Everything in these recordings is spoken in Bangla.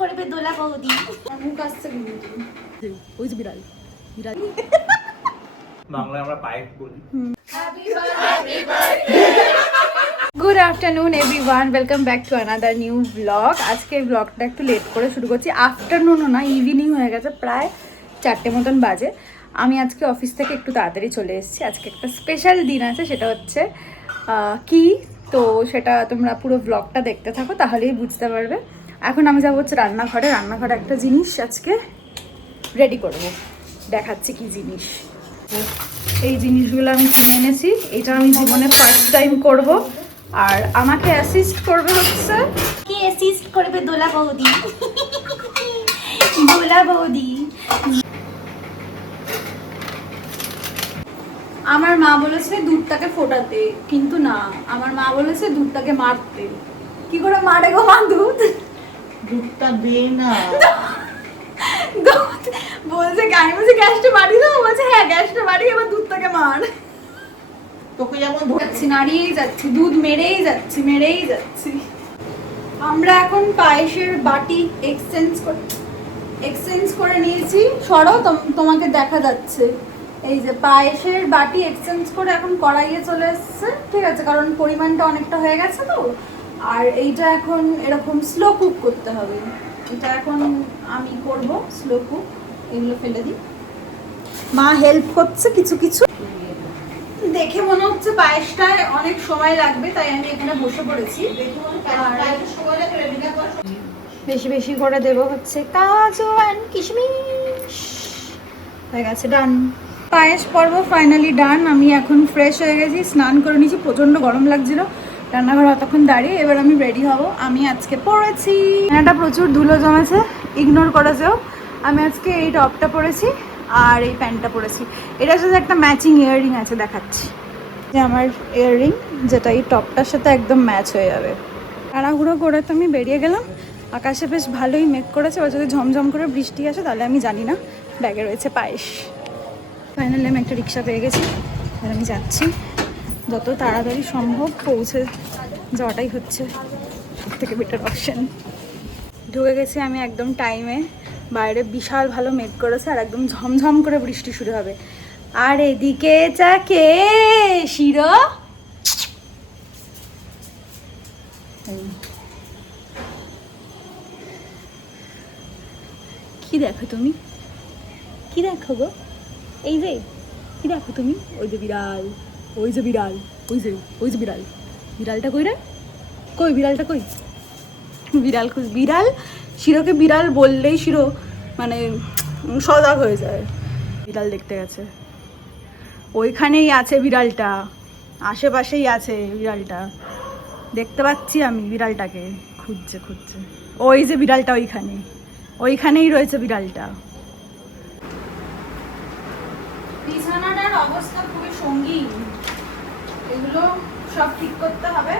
করবে দোলা বৌদি। মুখ আসছে কিন্তু ওই যে বিড়াল বিড়াল বাংলায় আমরা পাইপ বলি। Good afternoon everyone, welcome back to another new blog. আজকে ব্লগটা একটু লেট করে শুরু করছি। আফটারনুনও না, ইভিনিং হয়ে গেছে, প্রায় 4টে মতন বাজে। আমি আজকে অফিস থেকে একটু তাড়াতাড়ি চলে এসেছি। আজকে একটা স্পেশাল দিন আছে, সেটা হচ্ছে কি, তো সেটা তোমরা পুরো ব্লগটা দেখতে থাকো, তাহলেই বুঝতে পারবে। এখন আমি যাবো হচ্ছে রান্নাঘরে একটা জিনিস আজকে রেডি করব, দেখাচ্ছি কি জিনিস। এই জিনিসগুলো আমি কিনে এনেছি, এটা আমি জীবনে ফার্স্ট টাইম করব। আর আমাকে অ্যাসিস্ট করবে হচ্ছে, কি অ্যাসিস্ট করবে দোলা বৌদি। দোলা বৌদি। আমার মা বলেছে দুধটাকে ফোটাতে, কিন্তু না, আমার মা বলেছে দুধটাকে মারতে। কি করে মারে গো মা দুধ? দুধটা দে না। দুধ বলছে, আমি বলছি গ্যাসটা বাড়িয়ে দাও, বলছে হ্যাঁ গ্যাসটা বাড়িয়ে এবার দুধটাকে মার। তোকে যেমন যাচ্ছি, নাড়িয়েই যাচ্ছি, দুধ মেরেই যাচ্ছি। আমরা এখন পায়েসের বাটি এক্সচেঞ্জ করে নিয়েছি। সরো, তোমাকে দেখা যাচ্ছে। এই যে পায়েসের বাটি এক্সচেঞ্জ করে এখন কড়াইয়ে চলে এসছে, ঠিক আছে, কারণ পরিমাণটা অনেকটা হয়ে গেছে তো। আর এইটা এখন এরকম স্লো কুক করতে হবে। এটা এখন আমি করব স্লো কুক। এগুলো ফেলে দিই, মা হেল্প করছে কিছু কিছু। দেখে মনে হচ্ছে পায়েসটায় অনেক সময় লাগবে, তাই আমি এখানে বসে পড়েছি। বেশি বেশি করে দেব হচ্ছে কাজু অ্যান্ড কিশমিশ। হয়ে গেছে, ডান। পায়েস পর্ব ফাইনালি ডান। আমি এখন ফ্রেশ হয়ে গেছি, স্নান করে নিয়েছি, প্রচণ্ড গরম লাগছিল রান্নাঘরে অতক্ষণ দাঁড়িয়ে। এবার আমি রেডি হব। আমি আজকে পরেছি, এটা প্রচুর ধুলো জমেছে, ইগনোর করে যেও। আমি আজকে এই টপটা পরেছি আর এই প্যান্টটা পরেছি। এটার সাথে একটা ম্যাচিং ইয়াররিং আছে, দেখাচ্ছি। যে আমার ইয়াররিং, যেটা এই টপটার সাথে একদম ম্যাচ হয়ে যাবে। তাড়াহুড়ো করে তো আমি বেরিয়ে গেলাম। আকাশে বেশ ভালোই মেঘ করেছে, এবার যদি ঝমঝম করে বৃষ্টি আসে তাহলে আমি জানি না। ব্যাগে রয়েছে পায়েস। ফাইনালি আমি একটা রিক্সা পেয়ে গেছি, আর আমি যাচ্ছি। যত তাড়াতাড়ি সম্ভব পৌঁছে যাওয়াটাই হচ্ছে সবথেকে বেটার অপশন। ঢুকে গেছি আমি একদম টাইমে। বাইরে বিশাল ভালো মেঘ করেছে আর একদম ঝমঝম করে বৃষ্টি শুরু হবে। আর এদিকে চাকে শিরো, কি দেখো তুমি? কি দেখো গো? এই যে কি দেখো তুমি? ওই যে বিড়াল, ওই যে বিড়াল, ওই যে বিড়াল। বিড়ালটা কই রে? কই বিড়ালটা কই? বিড়াল বিড়াল শিরোকে বিড়াল বললেই শিরো মানে সজাগ হয়ে যায়। বিড়াল দেখতে গেছে, ওইখানেই আছে বিড়ালটা, আশেপাশেই আছে বিড়ালটা, দেখতে পাচ্ছি আমি বিড়ালটাকে। খুঁজছে ওই যে বিড়ালটা, ওইখানেই রয়েছে বিড়ালটা। বিছানাটার অবস্থা খুবই সঙ্গীন, এগুলো সব ঠিক করতে হবে।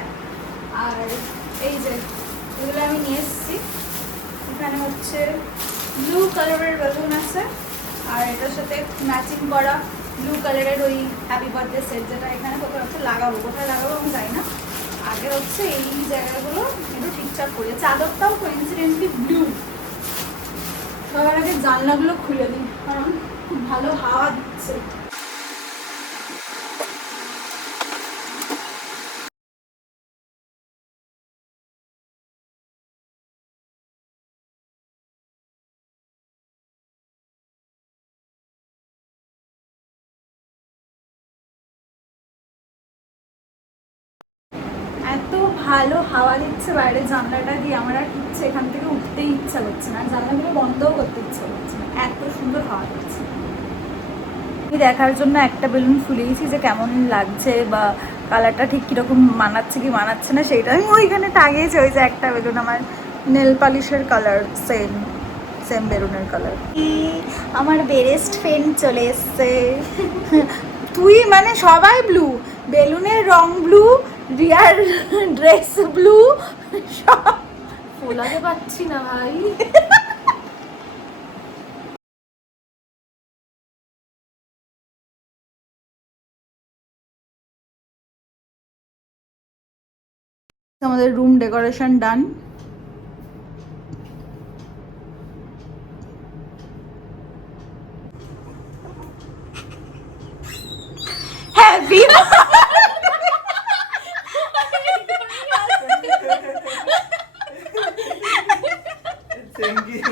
আর এই যে এগুলো আমি নিয়ে এসেছি, এখানে হচ্ছে ব্লু কালারের বেলুন আছে, আর এটার সাথে ম্যাচিং করা ব্লু কালারের ওই হ্যাপি বার্থডে সেট, যেটা এখানে কোথাও হচ্ছে লাগাবো, কোথায় লাগাবো আমি জানি না। আগে হচ্ছে এই জায়গাগুলো একটু ঠিকঠাক করে, চাদরটাও কোইন্সিডেন্টলি ব্লু। সবার আগে জানলাগুলো খুলে দিই, কারণ খুব ভালো হাওয়া দিচ্ছে। এত ভালো হাওয়া দিচ্ছে বাইরে জানলাটা দিয়ে, আমার আর ইচ্ছে এখান থেকে উঠতেই ইচ্ছা করছে না, জানলাগুলো বন্ধও করতে ইচ্ছা করছে না, এত সুন্দর হাওয়া দিচ্ছে। আমি দেখার জন্য একটা বেলুন ফুলিয়েছি যে কেমন লাগছে বা কালারটা ঠিক কীরকম মানাচ্ছে কি মানাচ্ছে না, সেইটা আমি ওইখানে টাঙিয়েছি। ওই যে একটা বেলুন আমার নেল পালিশের কালার, সেম বেলুনের কালার। আমার বেস্ট ফ্রেন্ড চলে এসছে। তুই মানে সবাই ব্লু, বেলুনের রং ব্লু, রিয়ার ড্রেস ব্লু, সব ফোলাতে পারছি না ভাই। আমাদের room decoration done. Thank you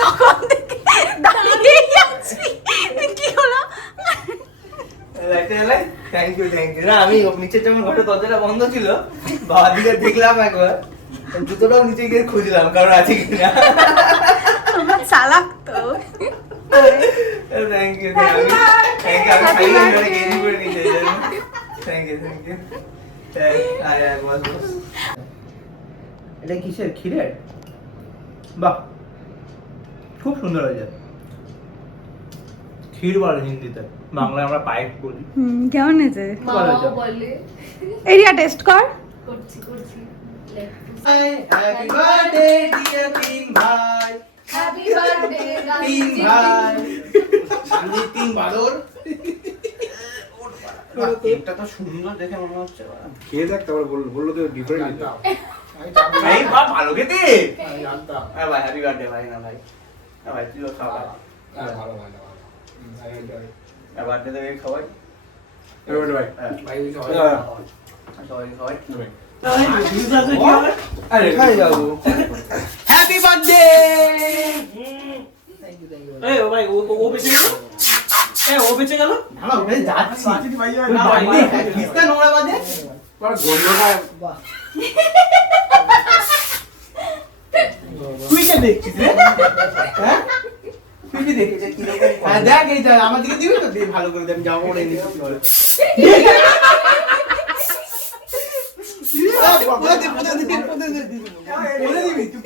তখন থেকে দাঁড়িয়েই আছি। কি হলো? থ্যাংক ইউ না আমি নিচে যখন ঘরে দরজাটা বন্ধ ছিল বাবার দিকে দেখলাম একবার জুতোটাও নিচে গিয়ে খুঁজলাম কারণ আছে কিনা। তোমরা চালাক তো। থ্যাংক ইউ আমি খালি ঘরে গেঞ্জি পরে নিচে থ্যাংক ইউ এটা কিসের ক্ষীরের? বাহ খুব সুন্দর হয়েছে। ক্ষীর বলে হিন্দিতে, বাংলায় আমরা পায়েস বলি। কেমন হয়েছে? মামাও বলে। এরিয়া টেস্ট কর। করছি হ্যাপি বার্থডে ডিয়ার তিন ভাই। হ্যাপি বার্থডে তিন ভাই আমি তিন বাদর। কেকটা তো সুন্দর দেখে মনে হচ্ছে। খেয়ে দেখ তারপর বললো তো ডিফারেন্ট। ভাই বা ভালো খেতে। হ্যাঁ ভাই হ্যাপি বার্থডে ভাই। না ভাই না ভাই তুইও খাওয়া ভাই। ভালো ভালো হ্যাঁ বার্থডে থেকে খাওয়াই। ভাই ভাই সবাই খাওয়াই। আরে খাই যাবো। Happy birthday. এই ও ভাই ও বেঁচে গেল। ও বেঁচে গেল। না ওটা যাচ্ছি। ভাই কিসটা নোংরা বাজে? গন্ধটা তুই কে দেখছিস রে? হ্যাঁ তুই কি দেখছিস কি রকম? হ্যাঁ দেখ এইটা আমার দিকে দিবি তো দিয়ে ভালো করে দে আমি যাবো ওরে নিয়ে চলে। পুরো দিবি তুই।